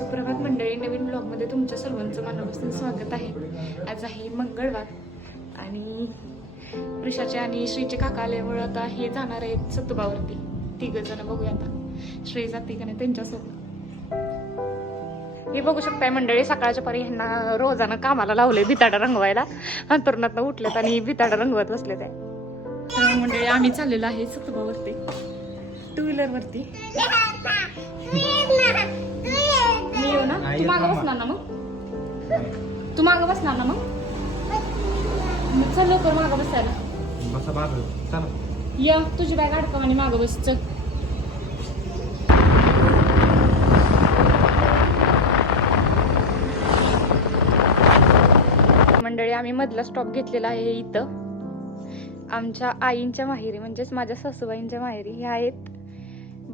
सुप्रभात मंडळी, नवीन ब्लॉगमध्ये तुमच्या सर्वांचं मनापासून स्वागत आहे. आज आहे मंगळवार आणि वृषाचे आणि श्रीचे काका आल्यामुळे आता हे जाणार आहेत सतुबावरती. 3 जण बघूया आता श्री जाते का नाही त्यांच्यासोबत. हे बघू शकताय मंडळी, सकाळच्या परी ह्यांना रोजानं कामाला लावले बिताडा रंगवायला. अंतरुणातनं उठलेत आणि बिताडा रंगवत बसले ते. तर मंडळी आम्ही चाललेलो आहे सतुबावरती 2 व्हीलरवरती. मी येऊ ना? तू मागं बसणार ना मग? तू मागं बसणार ना मग? चल लवकर मागं बसायला. ये तुझी बॅग अडकव आणि मागं बस. चल मंडळी, आम्ही मधला स्टॉप घेतलेला आहे इथं आमच्या आईंच्या माहेरी, म्हणजेच माझ्या सासूबाईंच्या माहेरी. हे आहेत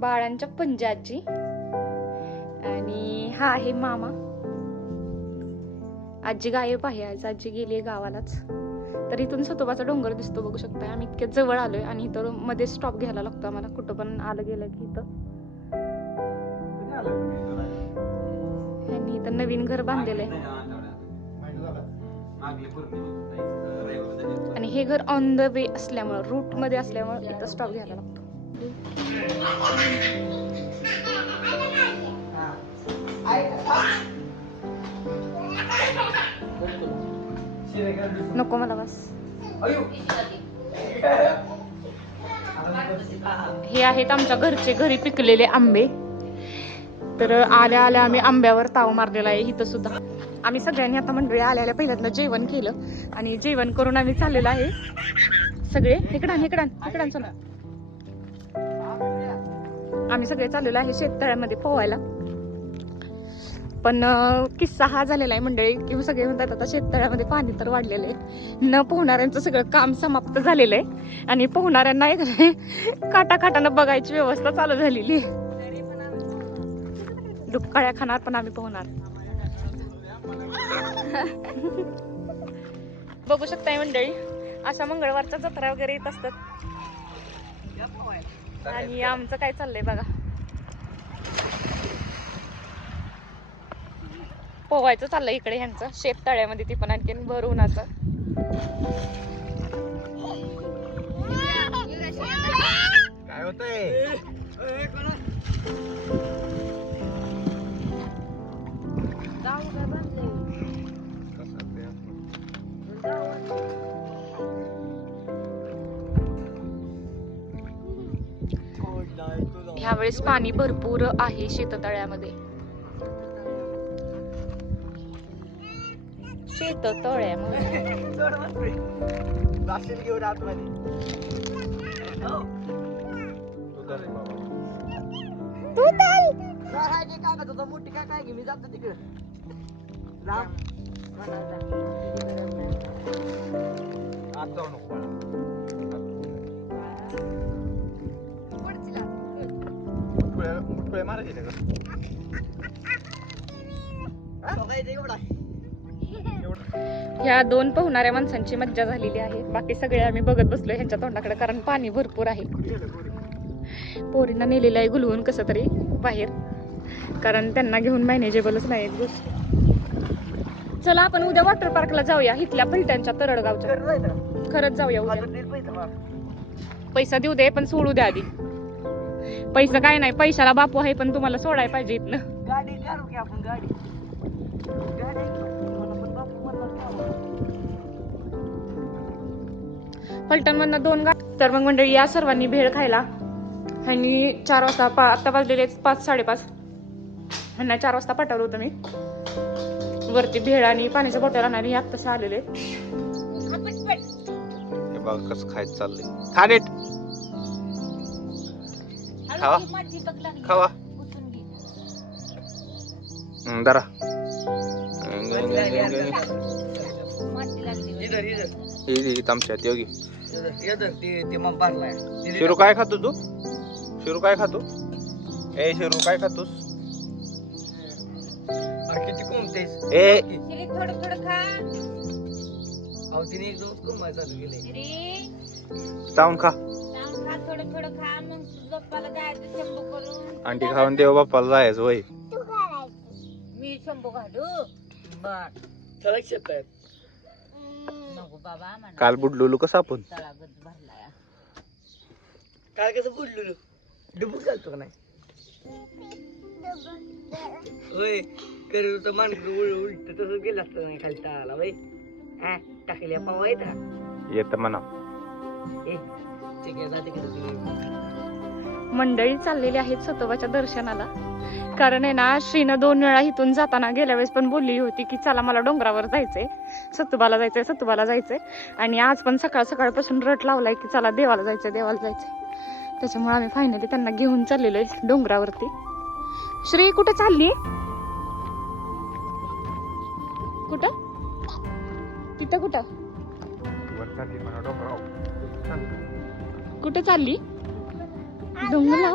बाळांच्या पंजाची आणि हा आहे मामा. आजी गायब आहे आज, आजी गेली गावालाच. तर इथून सतोबाचा डोंगर दिसतो, बघू शकता. आम्ही इतक्या जवळ आलोय आणि इथं मध्ये स्टॉप घ्यायला लागतो आम्हाला. कुठं पण आलं गेलं की इथं. ह्यांनी इथं नवीन घर बांधलेलं आहे आणि हे घर ऑन द वे असल्यामुळं, रूट मध्ये असल्यामुळं इथं स्टॉप घ्यायला लागतो. नको मला बस. हे आहेत आमच्या घरचे घरी पिकलेले आंबे. तर आल्या आल्या आम्ही आंब्यावर ताव मारलेला आहे इथं सुद्धा. आम्ही सगळ्यांनी आता मंडळी आल्या आल्या पहिल्यांदा जेवण केलं आणि जेवण करून आम्ही चाललेलो आहे सगळे इकडान चला. आम्ही सगळे चाललेलो आहे शेततळ्यामध्ये पोहायला. पण किस्सा हा झालेला आहे मंडळी की सगळे म्हणतात आता शेततळ्यामध्ये पाणी तर वाढलेलं आहे. न पोहणाऱ्यांचं सगळं काम समाप्त झालेलं आहे आणि पोहणाऱ्यांना काटाकाटानं बघायची व्यवस्था चालू झालेली. डुक्काळ्या खाणार पण आम्ही पोहणार. बघू शकताय मंडळी, अशा मंगळवारच्या जत्रा वगैरे येत असतात. आणि आमचं काय चाललंय बघा. पोवायचं चाललंय इकडे ह्यांचं शेततळ्यामध्ये, ती पण आणखीन भर उन्हाचं. काय होतंय? ह्यावेळेस पाणी भरपूर आहे शेततळ्यामध्ये. मोठी काय घे, मी जातो तिकडे. ह्या 2 पोहणाऱ्या माणसांची मज्जा झालेली आहे. बाकी सगळे आम्ही बघत बसलोय ह्यांच्या तोंडाकडे, कारण पाणी भरपूर आहे. पोरींना नेलेलं आहे गुलवून कसं तरी बाहेर, कारण त्यांना घेऊन मॅनेजेबलच नाही गोष्ट. चला आपण उद्या वॉटर पार्कला जाऊया, इथल्या फलटणच्या तरडगावच्या. खरंच जाऊया उद्या. पैसा देऊ दे पण सोडू द्या आधी. पैसा काय नाही, पैशाला बापू आहे, पण तुम्हाला सोडायला पाहिजे इथनं. गाडी काढू की आपण? गाडी फलटण मधनं 2 गाडी. तर मग मंडळी या सर्वांनी भेळ खायला. ह्यांनी 4 वाजता आता वाजलेले 5-5:30. ह्यांना 4 वाजता पाठवलं होतं मी वरती भेळ आणि पाण्याच्या बॉटल आणणारी. आत्ताच आलेले. बघ कसं खायचं चाललंय. खा नीट, खावा खावा. दरा आमच्यात योगी. शिरू काय खातो तू? शिरू काय खातो? ए शिरू काय खातोस? किती कोंबतेस? ए थोडं थोडं खा. तिने एकदम कोंबाय चालू केले. चावून खा. थोडं थोडं खा, मग बाप्पाला जायचं शंभू करून. आंटी खाऊन देव बाप्पाला जायचं वय. शंभू घालू बर चला शेतात नको बाबा म्हणा काल बुडलेलो कसं आपण तळागत भरलाय काय कसं बोललो डुबूक चालतो का नाही होय करू तर माणसं उलट तसं गेलं असतं नाही खाली तळाला वय हा टाकल्या पावा येतात येतं म्हणा ए तिकडे जा तिकडे तिकडे मंडळी चाललेली आहेत सतोबाच्या दर्शनाला. कारण आहे ना, श्रीनं 2 वेळा इथून जाताना गेल्या वेळेस पण बोलली होती की चला मला डोंगरावर जायचंय, सतोबाला जायचंय, सतोबाला जायचंय. आणि आज पण सकाळ सकाळपासून रट लावलाय की चला देवाला जायचंय, देवाला जायचंय. त्याच्यामुळे आम्ही फायनली त्यांना घेऊन चाललेलो आहे डोंगरावरती. श्री कुठे चालली? कुठं? तिथं कुठं? कुठे चालली? डोंगराला.